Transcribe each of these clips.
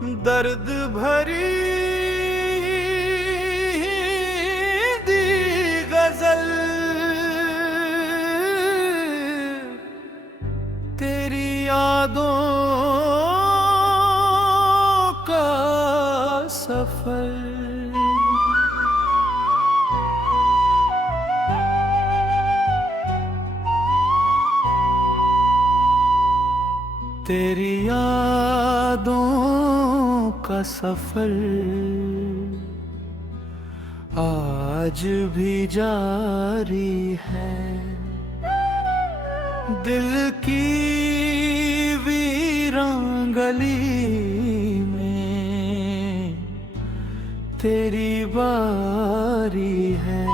दर्द भरी दी गजल तेरी यादों का सफर। तेरी यादों का सफर आज भी जारी है। दिल की वीरान गली में तेरी बारी है।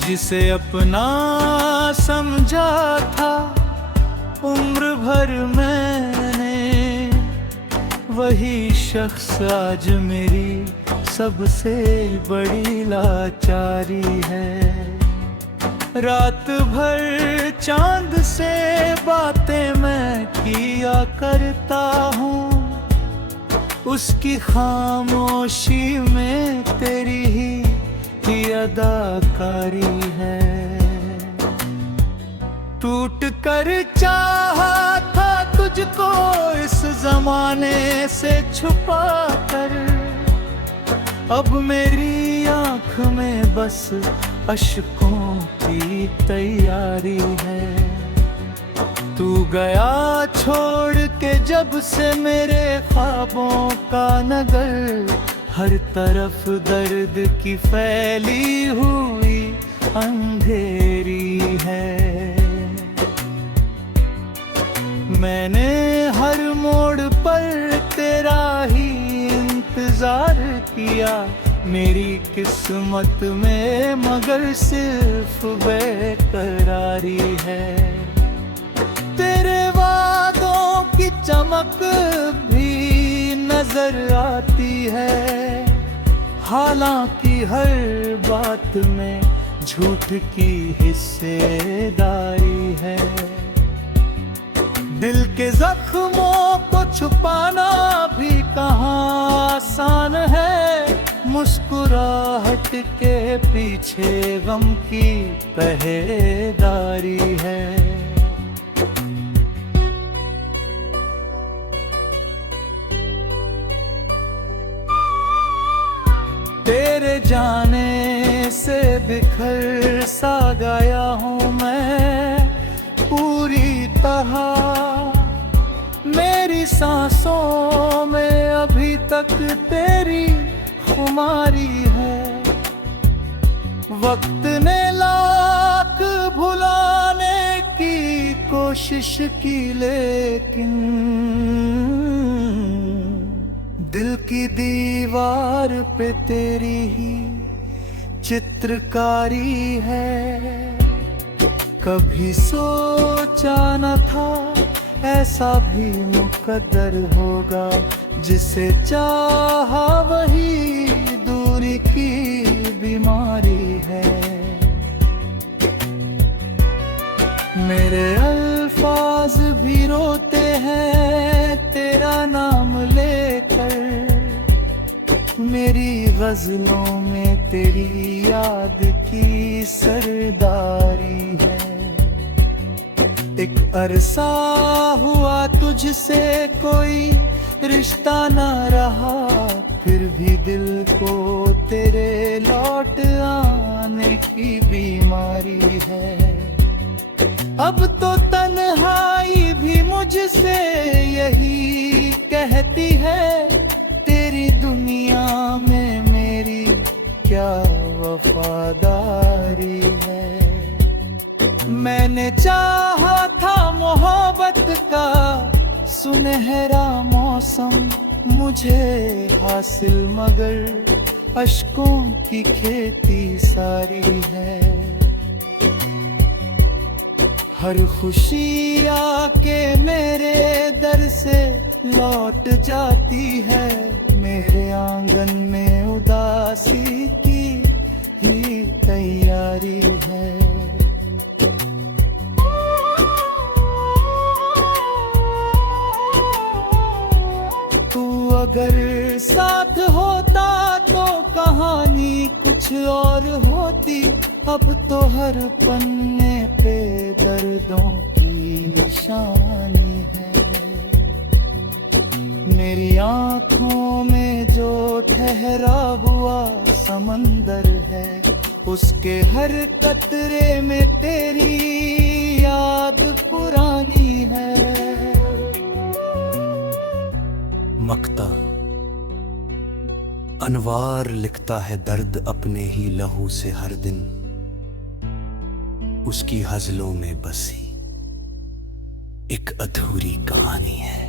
जिसे अपना समझा था उम्र भर मैंने, वही शख्स आज मेरी सबसे बड़ी लाचारी है। रात भर चांद से बातें मैं किया करता हूँ, उसकी खामोशी में तेरी ही अदाकारी है। टूट कर चाहा था तुझको इस जमाने से छुपा कर, अब मेरी आँख में बस अश्कों की तैयारी है। तू गया छोड़ के जब से मेरे ख्वाबों का नगर, हर तरफ दर्द की फैली हुई अंधेरी है। मैंने हर मोड़ पर तेरा ही इंतजार किया, मेरी किस्मत में मगर सिर्फ बेकरारी है। तेरे वादों की चमक भी नजर आती है, हालांकि हर बात में झूठ की हिस्सेदारी है। दिल के जख्मों को छुपाना भी कहाँ आसान है, मुस्कुराहट के पीछे गम की पहरेदारी है। तेरे जाने से बिखर सा गया हूँ मैं पूरी तरह, मेरी सांसों में अभी तक तेरी खुमारी है। वक्त ने लाख भुलाने की कोशिश की, लेकिन दिल की दीवार पे तेरी ही चित्रकारी है। कभी सोचा न था ऐसा भी मुकद्दर होगा, जिसे चाहा वही दूरी की बीमारी है। मेरे अल्फाज भी रोते हैं तेरा नाम लेकर, मेरी गजलों में तेरी याद की सरदारी है। एक अरसा हुआ तुझसे कोई रिश्ता ना रहा, फिर भी दिल को तेरे लौट आने की बीमारी है। अब तो तन्हाई भी मुझसे यही कहती है, तेरी दुनिया में मेरी क्या वफादारी है। मैंने चाहा था मोहब्बत का सुनहरा मौसम मुझे हासिल, मगर अश्कों की खेती सारी है। हर खुशी आके मेरे दर से लौट जाती है, मेरे आंगन में उदासी की ही तैयारी है। तू अगर साथ होता तो कहानी कुछ और होती। अब तो हर पन्ने पे दर्दों की निशानी है। मेरी आँखों में जो ठहरा हुआ समंदर है, उसके हर कतरे में तेरी याद पुरानी है। मक्ता अनवार लिखता है दर्द अपने ही लहू से हर दिन, उसकी हज़लों में बसी एक अधूरी कहानी है।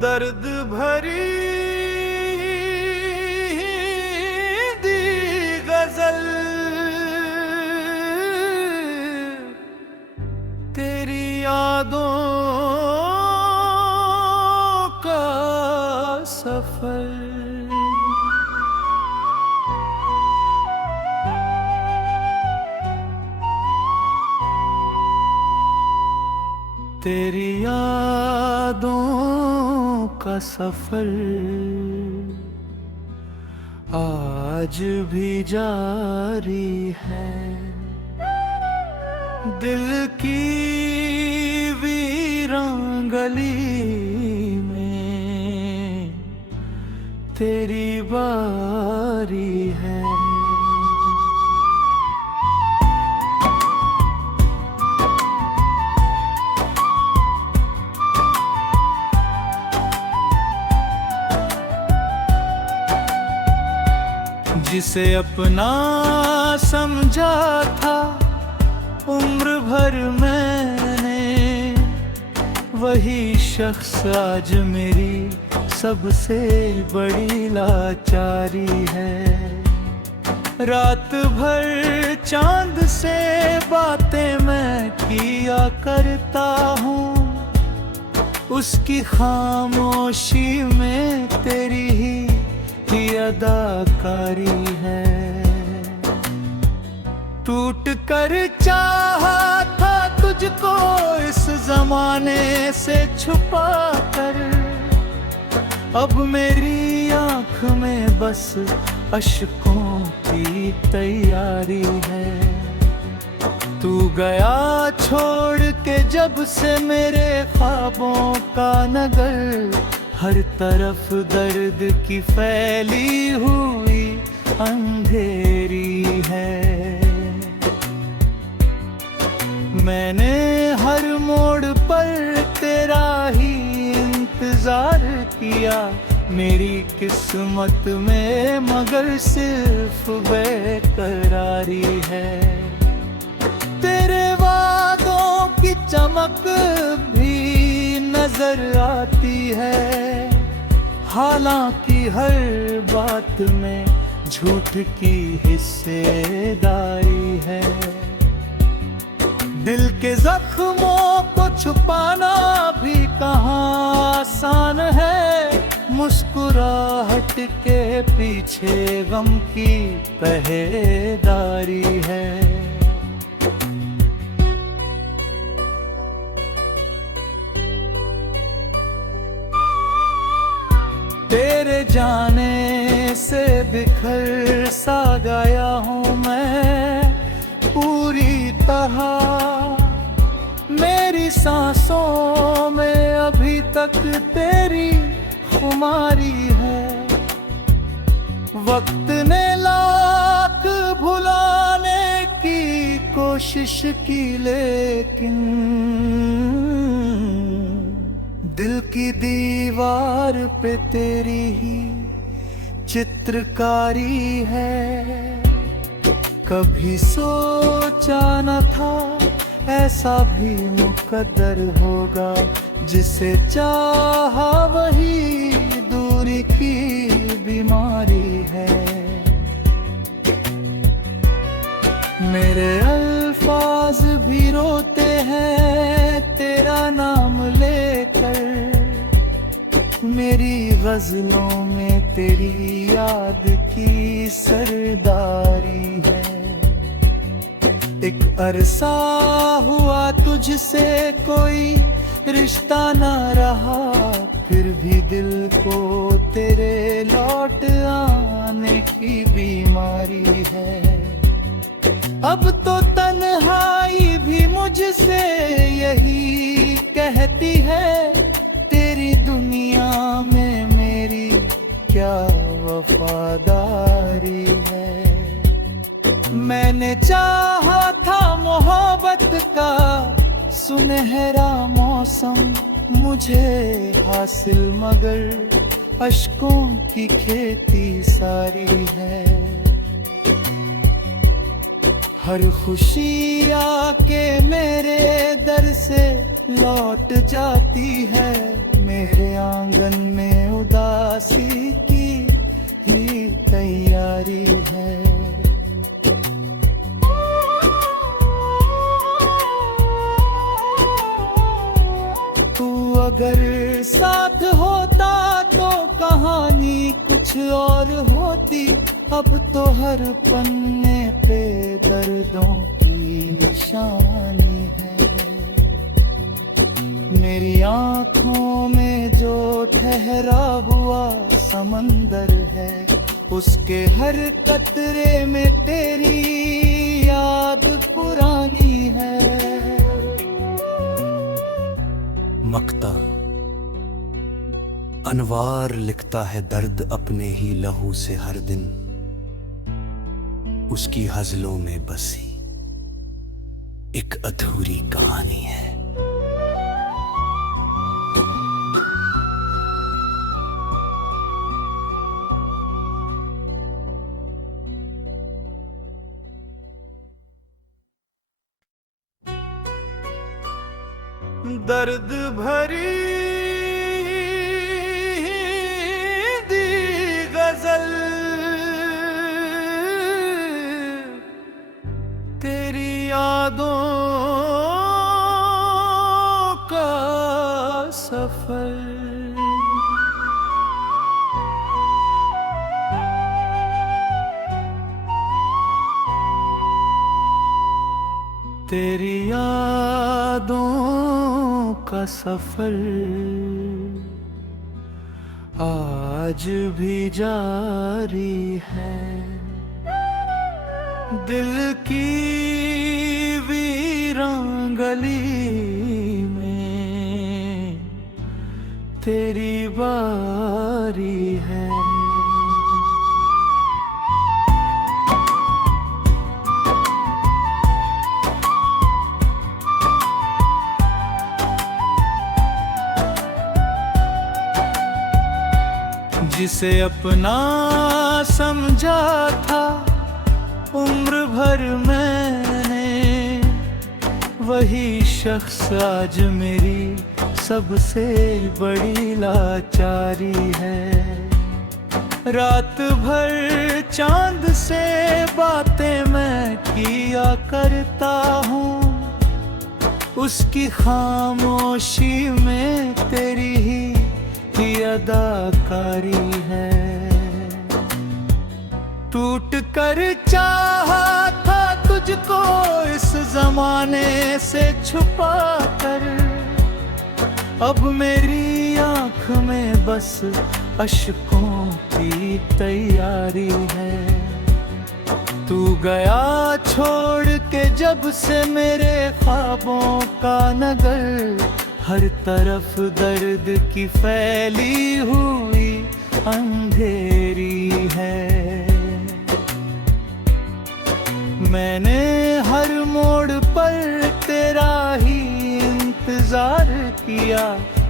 दर्द भरी दी गजल तेरी यादों का सफर। तेरी यादों का सफर आज भी जारी है। दिल की वीरान गली में तेरी बारी है। जिसे अपना समझा था उम्र भर मैंने, वही शख्स आज मेरी सबसे बड़ी लाचारी है। रात भर चांद से बातें मैं किया करता हूँ, उसकी खामोशी में तेरी ही अदाकारी है। टूट कर चाहा था तुझको इस जमाने से छुपा कर, अब मेरी आँख में बस अश्कों की तैयारी है। तू गया छोड़ के जब से मेरे ख्वाबों का नगर, हर तरफ दर्द की फैली हुई अंधेरी है। मैंने हर मोड़ पर तेरा ही इंतजार किया, मेरी किस्मत में मगर सिर्फ बेकरारी है। तेरे वादों की चमक भी नजर आती है, हालांकि हर बात में झूठ की हिस्सेदारी है। दिल के जख्मों को छुपाना भी कहाँ आसान है, मुस्कुराहट के पीछे गम की पहरेदारी है। तेरे जाने से बिखर सा गया हूँ मैं पूरी तरह, मेरी सांसों में अभी तक तेरी खुमारी है। वक्त ने लाख भुलाने की कोशिश की, लेकिन दिल की दीवार पे तेरी ही चित्रकारी है। कभी सोचा न था ऐसा भी मुकद्दर होगा, जिसे चाहा वही दूरी की मेरी गजलों में तेरी याद की सरदारी है। एक अरसा हुआ तुझसे कोई रिश्ता ना रहा, फिर भी दिल को तेरे लौट आने की बीमारी है। अब तो तन्हाई भी मुझसे यही कहती है, तेरी दुनिया में मेरी क्या वफादारी है। मैंने चाहा था मोहब्बत का सुनहरा मौसम मुझे हासिल, मगर अश्कों की खेती सारी है। हर खुशी आके मेरे दर से लौट जाती है, मेरे आंगन में उदासी की ही तैयारी है। अगर साथ होता तो कहानी कुछ और होती, अब तो हर पन्ने पे दर्दों की निशानी है। मेरी आँखों में जो ठहरा हुआ समंदर है, उसके हर कतरे में तेरी याद पुरानी है। मक्ता अनवार लिखता है दर्द अपने ही लहू से हर दिन, उसकी हज़लों में बसी एक अधूरी कहानी है। दर्द भरी दी गजल तेरी यादों का सफर, तेरी यादों का सफर आज भी जारी है। दिल की वीरान गली में तेरी बारी है। जिसे अपना समझा था उम्र भर मैंने, वही शख्स आज मेरी सबसे बड़ी लाचारी है। रात भर चांद से बातें मैं किया करता हूँ, उसकी खामोशी में तेरी ही अदाकारी है। टूट कर चाहा था तुझको इस जमाने से छुपा कर, अब मेरी आँख में बस अश्कों की तैयारी है। तू गया छोड़ के जब से मेरे ख्वाबों का नगर, हर तरफ दर्द की फैली हुई अंधेरी है। मैंने हर मोड़ पर तेरा ही इंतजार किया,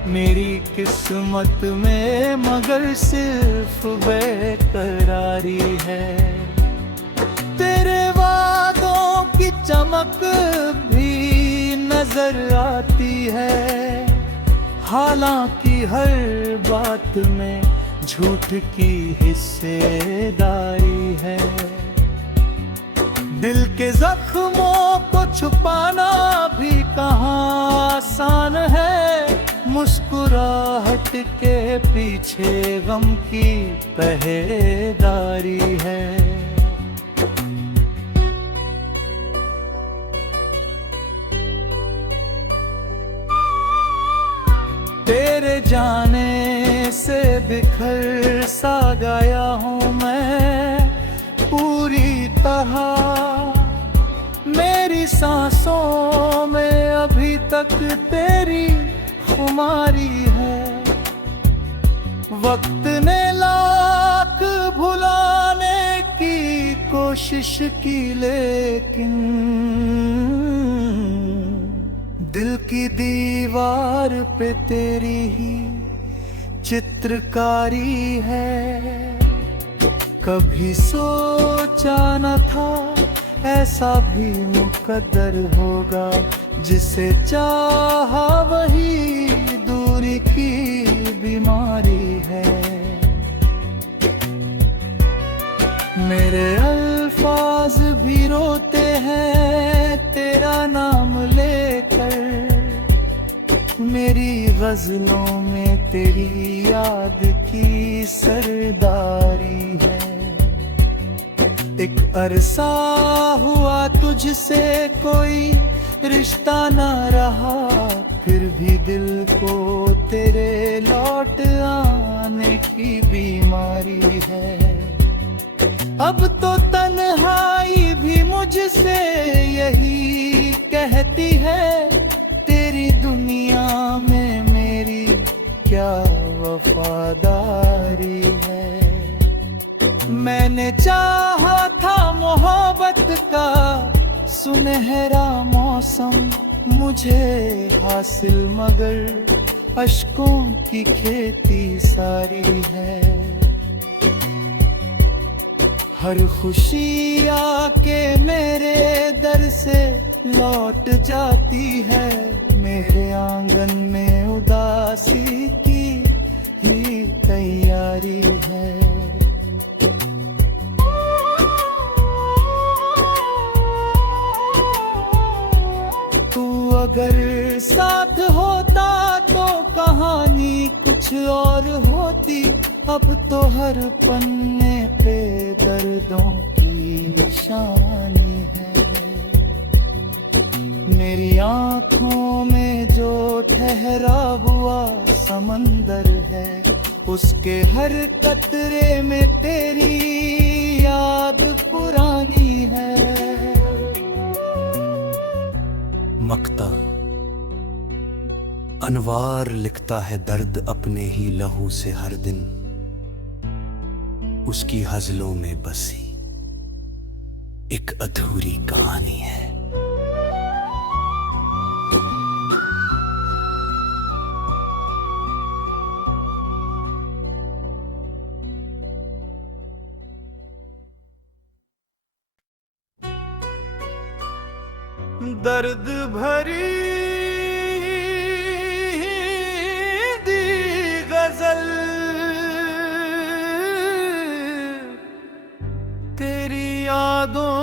मेरी किस्मत में मगर सिर्फ बेकरारी है। तेरे वादों की चमक भी नजर आती है, हालांकि हर बात में झूठ की हिस्सेदारी है। दिल के जख्मों को छुपाना भी कहाँ आसान है, मुस्कुराहट के पीछे गम की पहरेदारी है। तेरे जाने से बिखर सा गया हूँ मैं पूरी तरह। मेरी सांसों में अभी तक तेरी खुमारी है। वक्त ने लाख भुलाने की कोशिश की, लेकिन दिल की दीवार पे तेरी ही चित्रकारी है। कभी सोचा न था ऐसा भी मुकद्दर होगा, जिसे चाहा वही दूरी की बीमारी है। मेरे अल्फाज भी रोते हैं तेरा नाम लेकर। मेरी गजलों में तेरी याद की सरदारी है। एक अरसा हुआ तुझसे कोई रिश्ता ना रहा, फिर भी दिल को तेरे लौट आने की बीमारी है। अब तो तन्हाई भी मुझसे यही कहती है, तेरी दुनिया में मेरी क्या वफादारी है। मैंने चाहा था मोहब्बत का सुनहरा मौसम मुझे हासिल, मगर अश्कों की खेती सारी है। हर खुशी आके मेरे दर से लौट जाती है। मेरे आंगन में उदासी की ही तैयारी है। अगर साथ होता तो कहानी कुछ और होती। अब तो हर पन्ने पे दर्दों की निशानी है। मेरी आँखों में जो ठहरा हुआ समंदर है, उसके हर कतरे में तेरी याद पुरानी है। मक्ता अनवार लिखता है दर्द अपने ही लहू से हर दिन। उसकी हज़लों में बसी एक अधूरी कहानी है। दर्द भरी दी गजल तेरी यादों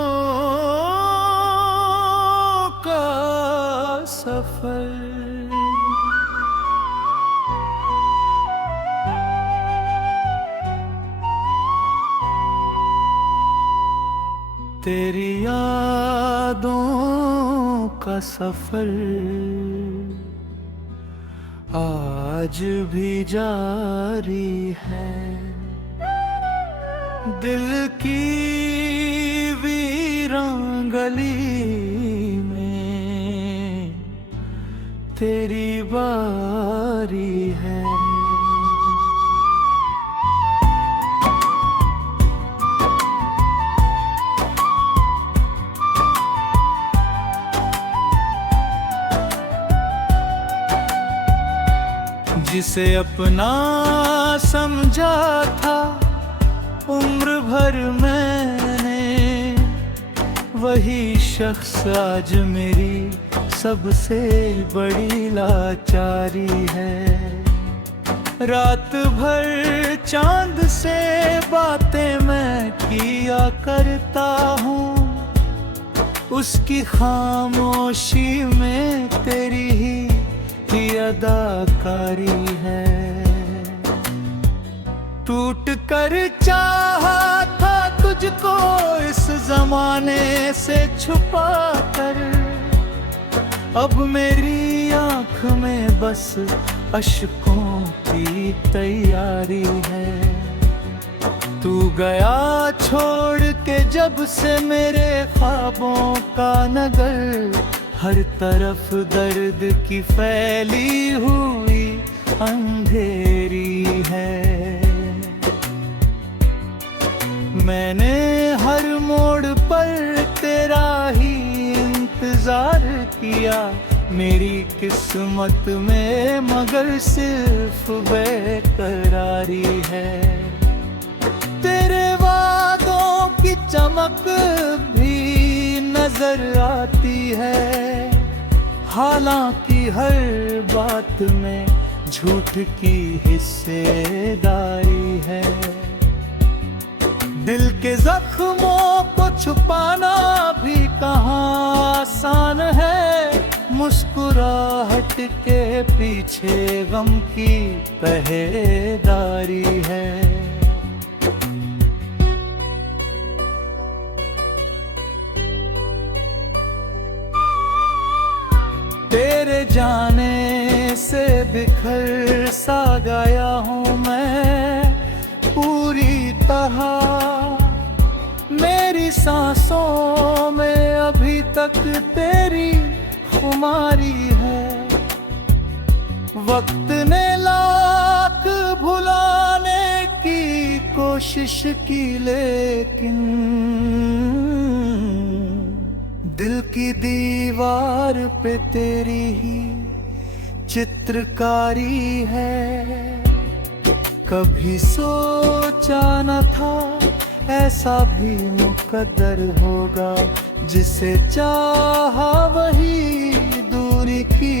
का सफर। तेरी यादों का सफर आज भी जारी है। दिल की वीरान गली में तेरी बारी है। जिसे अपना समझा था उम्र भर मैंने, वही शख्स आज मेरी सबसे बड़ी लाचारी है। रात भर चांद से बातें मैं किया करता हूँ, उसकी खामोशी में तेरी ही झूठी अदाकारी है। टूट कर चाहा था तुझको इस जमाने से छुपा कर, अब मेरी आंख में बस अश्कों की तैयारी है। तू गया छोड़ के जब से मेरे ख्वाबों का नगर, हर तरफ दर्द की फैली हुई अंधेरी है। मैंने हर मोड़ पर तेरा ही इंतजार किया, मेरी किस्मत में मगर सिर्फ बेकरारी है। तेरे वादों की चमक भी नजर आती है, हालांकि हर बात में झूठ की हिस्सेदारी है। दिल के जख्मों को छुपाना भी कहाँ आसान है, मुस्कुराहट के पीछे गम की पहरेदारी है। तेरे जाने से बिखर सा गया हूँ मैं पूरी तरह, मेरी सांसों में अभी तक तेरी खुमारी है। वक्त ने लाख भुलाने की कोशिश की, लेकिन दिल की दीवार पे तेरी ही चित्रकारी है। कभी सोचा न था ऐसा भी मुकद्दर होगा, जिसे चाहा वही दूरी की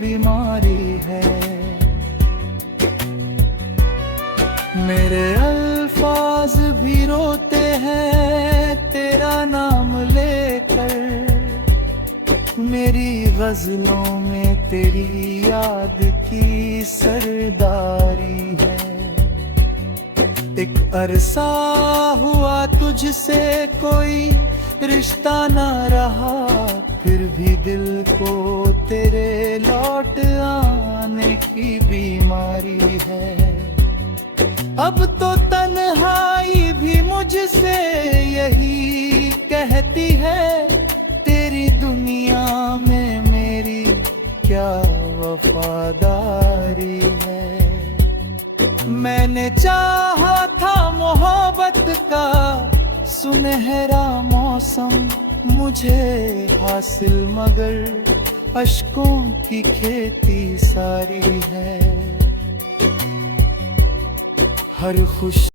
बीमारी है। मेरे अल्फाज भी रोते हैं तेरा नाम लेकर, मेरी गजलों में तेरी याद की सरदारी है। एक अरसा हुआ तुझसे कोई रिश्ता न रहा, फिर भी दिल को तेरे लौट आने की बीमारी है। अब तो तन्हाई भी मुझसे यही कहती है, तेरी दुनिया में मेरी क्या वफादारी है। मैंने चाहा था मोहब्बत का सुनहरा मौसम मुझे हासिल, मगर अश्कों की खेती सारी है। हर खुश